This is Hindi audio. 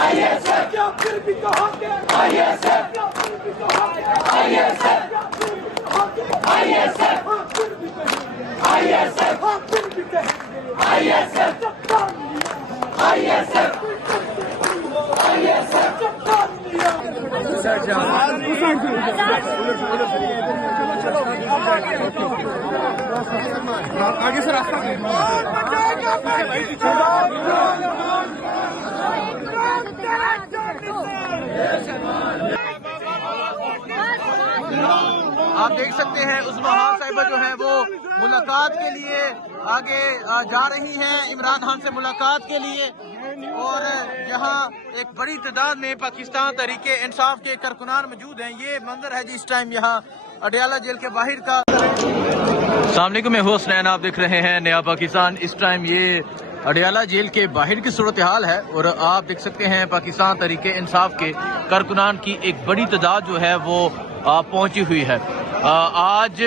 आईएसएफ क्या फिर भी कहोगे आईएसएफ क्या फिर भी कहोगे आईएसएफ क्या फिर भी कहोगे आईएसएफ फिर भी कहेंगे आईएसएफ फिर भी कहेंगे आईएसएफ आईएसएफ आईएसएफ आगे से रास्ता आप देख सकते हैं उस महान साहिबा जो है वो मुलाकात के लिए आगे जा रही हैं, इमरान खान से मुलाकात के लिए। और यहाँ एक बड़ी तादाद में पाकिस्तान तहरीके इंसाफ के कारकुनान मौजूद हैं। ये मंजर है जी इस टाइम यहाँ अडयाला जेल के बाहर का। अस्सलाम वालेकुम, मैं हुसैन, आप देख रहे हैं नया पाकिस्तान। इस टाइम ये अडयाला जेल के बाहर की सूरत हाल है और आप देख सकते हैं पाकिस्तान तहरीके इंसाफ के कारकुनान की एक बड़ी तादाद जो है वो पहुंची हुई है। आज